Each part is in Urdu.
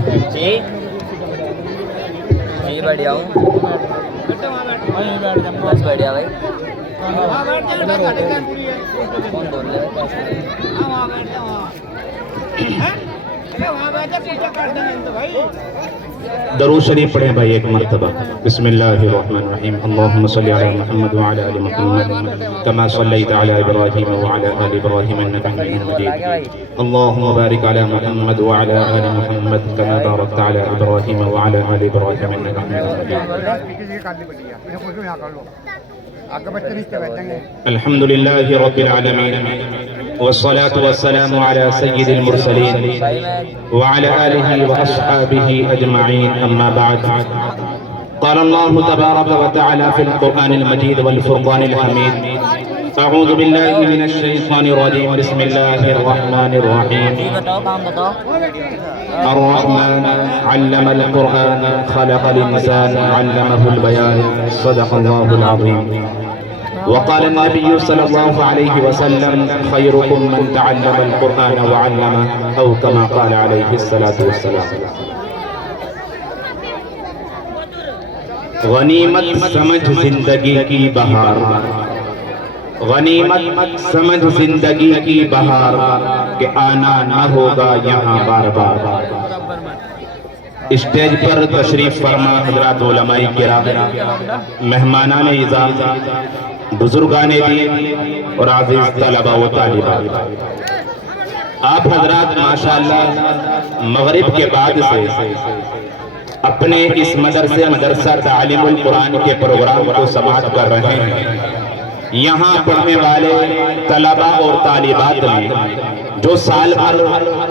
جی جی بڑھیا ہوں بس بڑھیا بھائی کون بول رہے درود شریف پڑھیں بھائی ایک مرتبہ بسم اللہ الرحمن الرحیم اللہم صلی علی محمد وعلی آل محمد کما صلیت علی ابراہیم وعلی آل ابراہیم انکا حمید مجید اللہم بارک علی محمد وعلی آل محمد کما بارکت علی ابراہیم وعلی آل ابراہیم انکا حمید مجید الحمدللہ رب العالمین والصلاة والسلام على سيد المرسلين وعلى آله وأصحابه أجمعين أما بعد قال الله تبارك وتعالى في القرآن المجيد والفرقان الحميد أعوذ بالله من الشيطان الرجيم بسم الله الرحمن الرحيم الرحمن علم القرآن خلق الإنسان علمه البيان صدق الله العظيم وقال النبي صلى الله عليه وسلم خيركم من تعلم القرآن وعلمه أو كما قال عليه الصلاة والسلام غنیمت سمجھ زندگی کی بہار غنیمت سمجھ زندگی کی بہار کہ آنا نہ ہوگا یہاں بار بار اسٹیج پر تشریف فرما حضرات علماء کرام مہمانان اعزاز بزرگان دین اور عزیز طلبہ و طالبات آپ حضرات ماشاءاللہ مغرب کے بعد سے اپنے اس مدرسہ تعلیم القرآن کے پروگرام کو سماعت کر رہے ہیں یہاں پڑھنے والے طلبہ اور طالبات میں جو سال بھر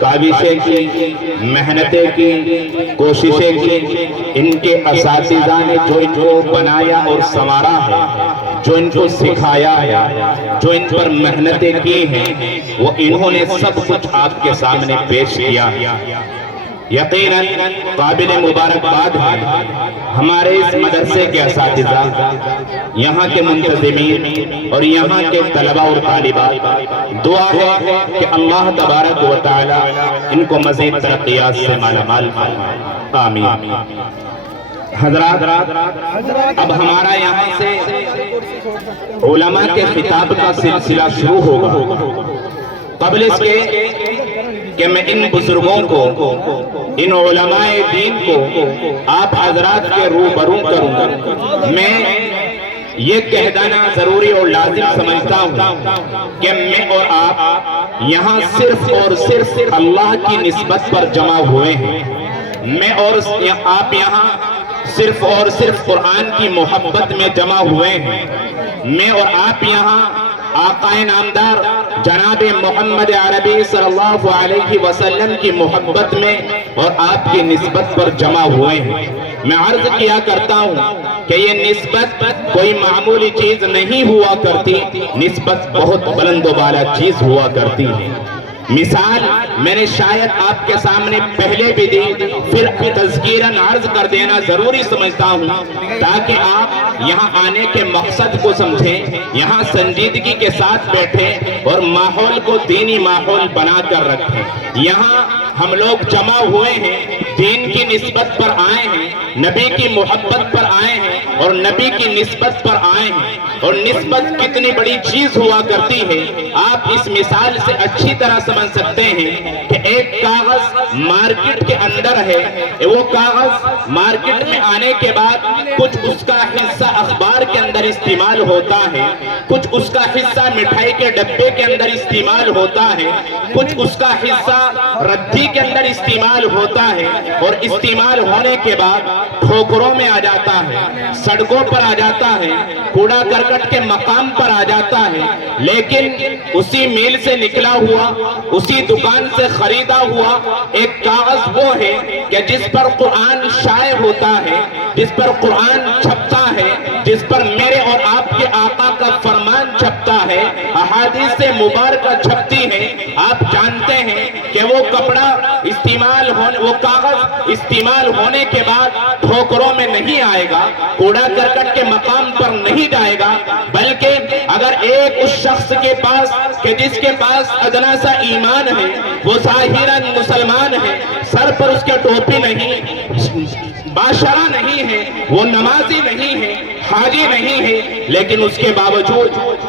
کاوشیں کی محنتیں کی کوششیں کی ان کے اساتذہ نے جو ان کو بنایا اور سنوارا ہے جو ان کو سکھایا ہے جو ان پر محنتیں کی ہیں وہ انہوں نے سب کچھ آپ کے سامنے پیش کیا یقیناً قابل مبارکباد ہے ہمارے اس مدرسے کے اساتذہ یہاں کے منتظمین اور یہاں کے طلبہ اور طالبات دعا ہے کہ اللہ تبارک و تعالی ان کو مزید ترقیات سے مالا مال آمین حضرات اب ہمارا یہاں سے علماء کے خطاب کا سلسلہ شروع ہوگا قبل اس کے کہ میں ان بزرگوں کو ان علماء دین کو آپ حضرات کے روبرو کروں میں یہ کہہ دینا ضروری اور لازم سمجھتا ہوں کہ میں اور آپ یہاں صرف اور صرف اللہ کی نسبت پر جمع ہوئے ہیں میں اور آپ یہاں صرف اور صرف قرآن کی محبت میں جمع ہوئے ہیں میں اور آپ یہاں آقا نامدار جناب محمد عربی صلی اللہ علیہ وسلم کی محبت میں اور آپ کی نسبت پر جمع ہوئے ہیں میں عرض کیا کرتا ہوں کہ یہ نسبت کوئی معمولی چیز نہیں ہوا کرتی نسبت بہت بلند و بالا چیز ہوا کرتی ہے مثال میں نے شاید آپ کے سامنے پہلے بھی دی پھر تذکیراً عرض کر دینا ضروری سمجھتا ہوں تاکہ آپ یہاں آنے کے مقصد کو سمجھیں یہاں سنجیدگی کے ساتھ بیٹھیں اور ماحول کو دینی ماحول بنا کر رکھیں یہاں ہم لوگ جمع ہوئے ہیں دین کی نسبت پر آئے ہیں نبی کی محبت پر آئے ہیں اور نبی کی نسبت پر آئے ہیں اور نسبت کتنی بڑی چیز ہوا کرتی ہے آپ اس مثال سے اچھی طرح سمجھ سکتے ہیں کہ ایک کاغذ مارکٹ کے اندر ہے وہ کاغذ مارکٹ میں آنے کے بعد کچھ اس کا حصہ اخبار کے اندر استعمال ہوتا ہے کچھ اس کا حصہ مٹھائی کے ڈبے کے اندر استعمال ہوتا ہے کچھ اس کا حصہ ردی کے اندر استعمال ہوتا ہے اور استعمال ہونے کے بعد ٹھوکروں میں آ جاتا ہے سڑکوں پر آ جاتا ہے کوڑا کرکٹ کے مقام پر آ جاتا ہے لیکن اسی میل سے نکلا ہوا اسی دکان سے خریدا ہوا ایک کاغذ وہ ہے کہ جس پر قرآن شائع ہوتا ہے جس پر قرآن چھپتا ہے جس پر میرے اور آپ کے آقا کا فرمان چھپتا ہے احادیث مبارکہ چھپتی ہے آپ جانتے ہیں کہ وہ کپڑا استعمال ہونے وہ کاغذ استعمال ہونے کے بعد ٹھوکروں میں نہیں آئے گا کوڑا کرکٹ کے مقام پر نہیں جائے گا بلکہ اگر ایک اس شخص کے پاس کہ جس کے پاس ادنا سا ایمان ہے، وہ ظاہراً مسلمان ہے، سر پر اس کے ٹوپی نہیں، باشرہ نہیں ہے، وہ نمازی نہیں ہے، حاجی نہیں ہے، لیکن اس کے باوجود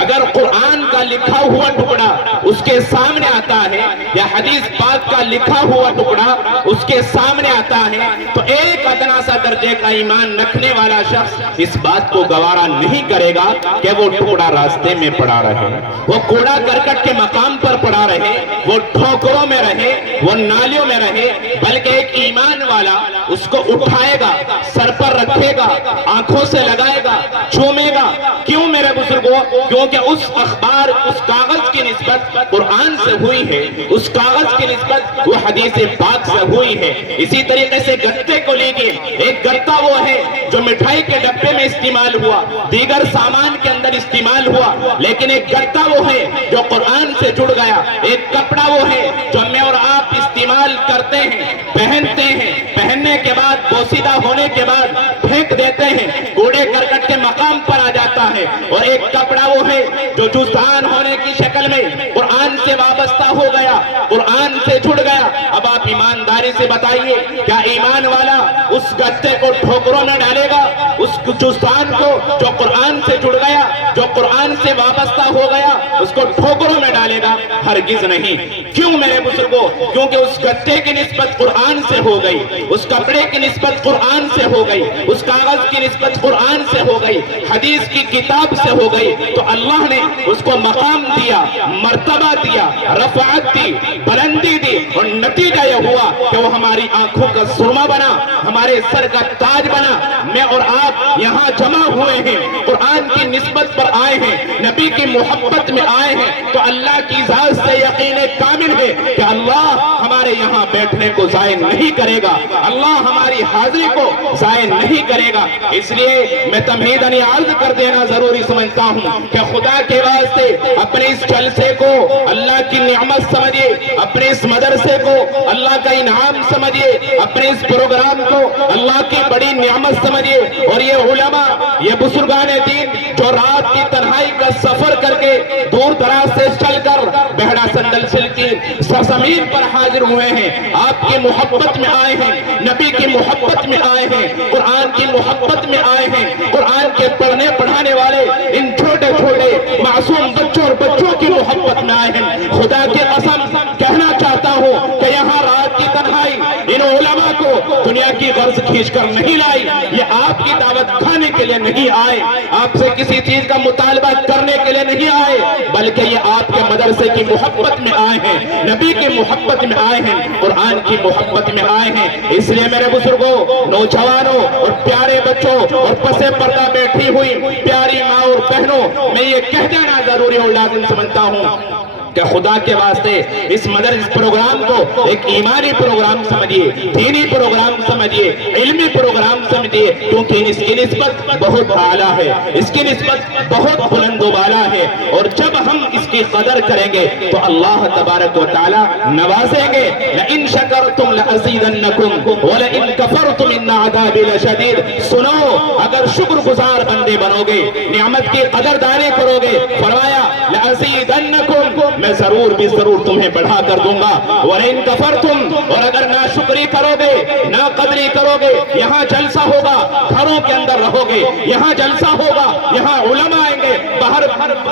اگر قرآن کا لکھا ہوا ٹکڑا اس کے سامنے آتا ہے یا حدیث پاک کا لکھا ہوا ٹکڑا اس کے سامنے آتا ہے، تو ایک ادنا سا درجے کا ایمان رکھنے والا شخص اس بات کو گوارا نہیں کرے گا کہ وہ ٹکڑا راستے میں پڑا رہے، وہ کوڑا کرکٹ کے مقام پر پڑا رہے، وہ ٹھوکروں میں رہے، وہ نالیوں میں رہے، بلکہ ایک ایمان والا اس کو اٹھائے گا، سر پر رکھے گا، آنکھوں سے لگائے گا، چومے گا۔ کیوں میرے بزرگوں؟ کہ اس اخبار، اس کاغذ کی نسبت قرآن سے ہوئی ہے، اس کاغذ کی نسبت وہ حدیث پاک سے ہوئی ہے۔ اسی طریقے سے گتے کو لیجئے، ایک گتا وہ ہے جو مٹھائی کے ڈبے میں استعمال ہوا، دیگر سامان کے اندر استعمال ہوا، لیکن ایک گتا وہ ہے جو قرآن سے جڑ گیا۔ ایک کپڑا وہ ہے جو میں اور آپ استعمال کرتے ہیں، پہنتے ہیں، پہننے کے بعد بوسیدہ ہونے کے بعد پھینک دیتے ہیں، کوڑے کرکٹ کے مقام پر آ جاتا ہے۔ اور ایک کپڑا وہ ہے جو جوستان ہونے کی شکل میں قرآن سے وابستہ ہو گیا، قرآن سے جڑ گیا۔ اب آپ ایمانداری سے بتائیے، کیا ایمان والا اس گتے کو ٹھوکروں میں ڈالے گا؟ اس جوستان کو جو قرآن سے جڑ گیا، جو قرآن سے وابستہ ہو گیا، اس کو ٹھوکروں میں ڈالے گا؟ ہرگز نہیں۔ کیوں میرے بزرگوں؟ کیونکہ اس گتے کی نسبت قرآن سے ہو گئی، اس کپڑے کی نسبت قرآن سے ہو گئی، اس کاغذ کی نسبت قرآن سے ہو گئی، حدیث کی کتاب سے ہو گئی۔ تو اللہ نے اس کو مقام دیا، مرتبہ دیا، رفعت دی، بلندی دی، اور نتیجہ یہ ہوا کہ وہ ہماری آنکھوں کا سرما بنا، ہمارے سر کا تاج بنا۔ میں اور آپ یہاں جمع ہوئے ہیں، قرآن کی نسبت پر آئے ہیں، نبی کی محبت میں آئے ہیں، تو اللہ کی ذات سے یقین کامل ہے کہ اللہ ہمارے یہاں بیٹھنے کو ضائع نہیں کرے گا، اللہ ہماری حاضری کو ضائع نہیں کرے گا۔ اس لیے میں تمہیداً یہ عرض کر دینا ضروری سمجھتا ہوں کہ خدا کے واسطے اپنے اس جلسے کو اللہ کی نعمت سمجھیے، اپنے اس مدرسے کو اللہ کا انعام سمجھیے، اپنے اس پروگرام کو اللہ کی بڑی نعمت سمجھیے۔ اور یہ علماء، یہ بزرگان دین جو رات کی تنہائی کا سفر کر کے دور دراز سے چل کر بہڑا سندلسل کی سرزمین پر حاضر ہوئے ہیں، آپ کی محبت میں آئے ہیں، نبی کی محبت میں آئے ہیں، قرآن کی محبت میں آئے ہیں، قرآن کے پڑھنے پڑھانے والے ان چھوٹے چھوٹے معصوم بچوں اور بچوں کی محبت میں آئے ہیں۔ خدا کی قسم کہنا چاہتا ہوں کہ یہاں رات کی تنہائی ان علماء کو دنیا کی غرض کھینچ کر نہیں لائی، یہ آپ کی دعوت کھانے کے لیے نہیں آئے، آپ سے کسی چیز کا مطالبہ کرنے کے لیے نہیں آئے، بلکہ یہ آپ کے مدرسے کی محبت میں آئے ہیں، نبی کی محبت میں آئے ہیں، قرآن کی محبت میں آئے ہیں۔ اس لیے میرے بزرگوں، نوجوانوں اور پیارے بچوں اور پسے پردہ بیٹھی ہوئی پیاری ماں اور بہنوں، میں یہ کہہ دینا ضروری اور لازم سمجھتا ہوں کہ خدا کے واسطے اس مدرس پروگرام کو ایک ایمانی پروگرام سمجھیے، دینی پروگرام سمجھیے، علمی پروگرام سمجھیے، کیونکہ اس کی نسبت بہت اعلیٰ ہے، اس کی نسبت بہت بلند و بالا ہے، اور جب ہم اس کی قدر کریں گے تو اللہ تبارک و تعالی نوازیں گے۔ لَإِن شَكَرْتُمْ لَأَزِيدَنَّكُمْ وَلَإِن كَفَرْتُمْ إِنَّ عَذَابِي لَشَدِيدٌ۔ سنو، اگر شکر گزار بندے بنو گے، نعمت کی قدردانی کرو گے، فرمایا لَأَزِيدَنَّكُمْ، میں ضرور بھی ضرور تمہیں بڑھا کر دوں گا۔ وَإِن كَفَرْتُمْ، اور اگر ناشکری کرو گے، ناقدری کرو گے، یہاں جلسہ ہوگا، گھروں کے اندر رہو گے، یہاں جلسہ ہوگا، یہاں علماء آئیں گے، باہر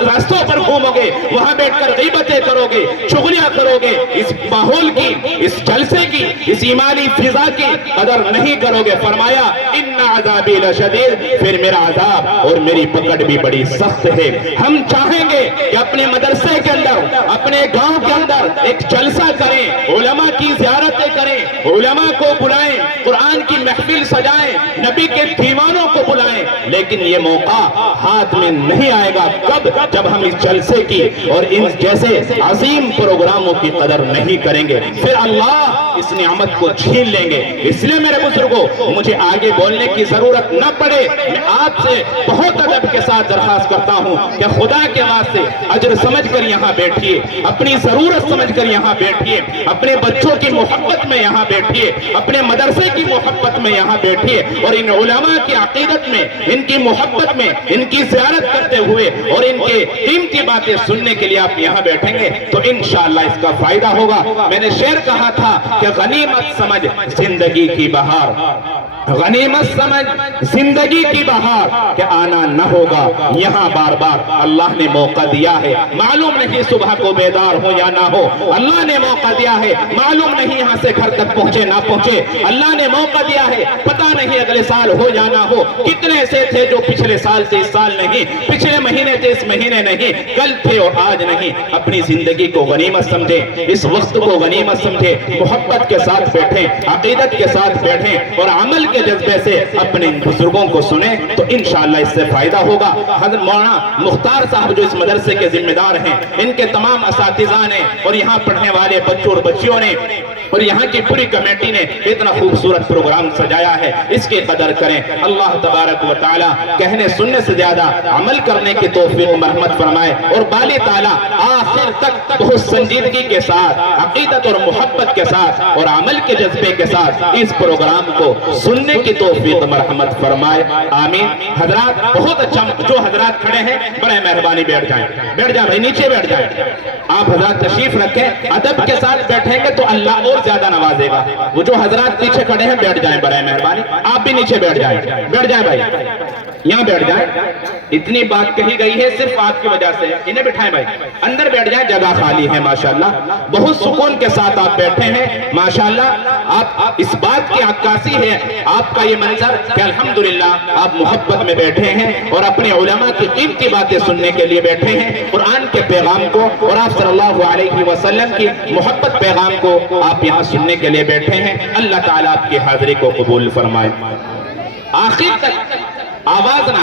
راستوں پر گھومو گے، وہاں بیٹھ کر غیبتیں کرو گے، چغلیاں کرو گے، اس ماحول کی، اس جلسے کی، اس ایمانی فضا کی قدر نہیں کرو گے۔ فرمایا ان عذابی لشدید، پھر میرا عذاب اور میری پکڑ بھی بڑی سخت ہے۔ ہم چاہیں گے کہ اپنے مدرسے کے اندر، اپنے گاؤں کے اندر ایک جلسہ کریں، علماء کی زیارتیں کریں، علماء کو بلائیں، قرآن کی محفل سجائیں، نبی کے دیوانوں کو بلائیں، لیکن یہ موقع ہاتھ میں نہیں آئے گا کب؟ جب ہم اس جلسے کی اور ان جیسے عظیم پروگراموں کی قدر نہیں کریں گے، پھر اللہ اس نعمت کو چھین لیں گے. اس لیے میرے بزرگوں مجھے آگے بولنے کی ضرورت نہ پڑے. میں آپ سے بہت ادب کے ساتھ درخواست کرتا ہوں کہ خدا کے واسطے اجر سمجھ کر یہاں بیٹھیے, اپنی ضرورت سمجھ کر یہاں بیٹھیے, اپنے بچوں کی محبت میں یہاں بیٹھیے, اپنے مدرسے کی محبت میں یہاں بیٹھیے, اور ان علماء کی عقیدت میں, ان کی محبت میں, ان کی زیارت کرتے ہوئے اور ان کے قیمتی باتیں سننے کے لیے آپ یہاں بیٹھیں گے تو انشاءاللہ اس کا فائدہ ہوگا. میں نے شعر کہا تھا کہ غنیمت سمجھ زندگی کی بہار, غنیمت سمجھ زندگی کی بہار کہ آنا نہ ہوگا یہاں بار بار. اللہ نے موقع دیا ہے, معلوم نہیں صبح کو بیدار ہو یا نہ ہو. اللہ نے موقع دیا ہے, معلوم نہیں یہاں سے گھر تک پہنچے نہ پہنچے. اللہ نے موقع دیا ہے, پتہ نہیں اگلے سال ہو یا نہ ہو. کتنے ایسے تھے جو پچھلے سال سے اس سال نہیں, پچھلے مہینے سے اس مہینے نہیں, کل تھے اور آج نہیں. اپنی زندگی کو غنیمت سمجھیں, اس وقت کو غنیمت سمجھیں, محبت کے ساتھ بیٹھیں, عقیدت کے ساتھ بیٹھیں اور عمل کے جذبے سے اپنے بزرگوں کو سنیں تو انشاءاللہ اس سے فائدہ ہوگا. حضرت مولانا مختار صاحب جو اس مدرسے کے ذمہ دار ہیں, ان کے تمام اساتذہ نے اور یہاں پڑھنے والے بچوں اور بچیوں نے اور یہاں کی پوری کمیٹی نے اتنا خوبصورت پروگرام سجایا ہے, اس کی قدر کریں. اللہ تبارک و تعالی کہنے سننے سے زیادہ عمل کرنے کی توفیق مرحمت فرمائے, اور بالی تعالی آخر تک بہت سنجیدگی کے ساتھ, عقیدت اور محبت کے ساتھ اور عمل کے جذبے کے ساتھ اس پروگرام کو سننے کی توفیق مرحمت فرمائے. آمین. حضرات بہت اچھا, جو حضرات کھڑے ہیں بڑے مہربانی بیٹھ جائیں, بیٹھ جائیں بھائی, نیچے بیٹھ جائیں. آپ حضرات تشریف رکھیں, ادب کے ساتھ بیٹھیں گے تو اللہ اور زیادہ نوازے گا. وہ جو حضرات نیچے کھڑے ہیں بیٹھ جائیں برائے مہربانی. آپ بھی نیچے بیٹھ جائیں, بیٹھ جائیں بھائی, یہاں بیٹھ جائیں. اتنی بات کہی گئی ہے صرف آپ کی وجہ سے, انہیں بٹھائیں بھائی, اندر بیٹھ جائیں, جگہ خالی ہے ماشاءاللہ. بہت سکون کے ساتھ آپ بیٹھے ہیں ماشاءاللہ. آپ اس بات کی عکاسی ہے آپ کا یہ منظر کہ الحمدللہ آپ محبت میں بیٹھے ہیں اور اپنے علماء کی قیمتی باتیں سننے کے لیے بیٹھے ہیں. قرآن کے پیغام کو اور آپ صلی اللہ علیہ وسلم کی محبت پیغام کو آپ یہاں سننے کے لیے بیٹھے ہیں. اللہ تعالیٰ آپ کی حاضری کو قبول فرمائے. آخر تک آواز نہ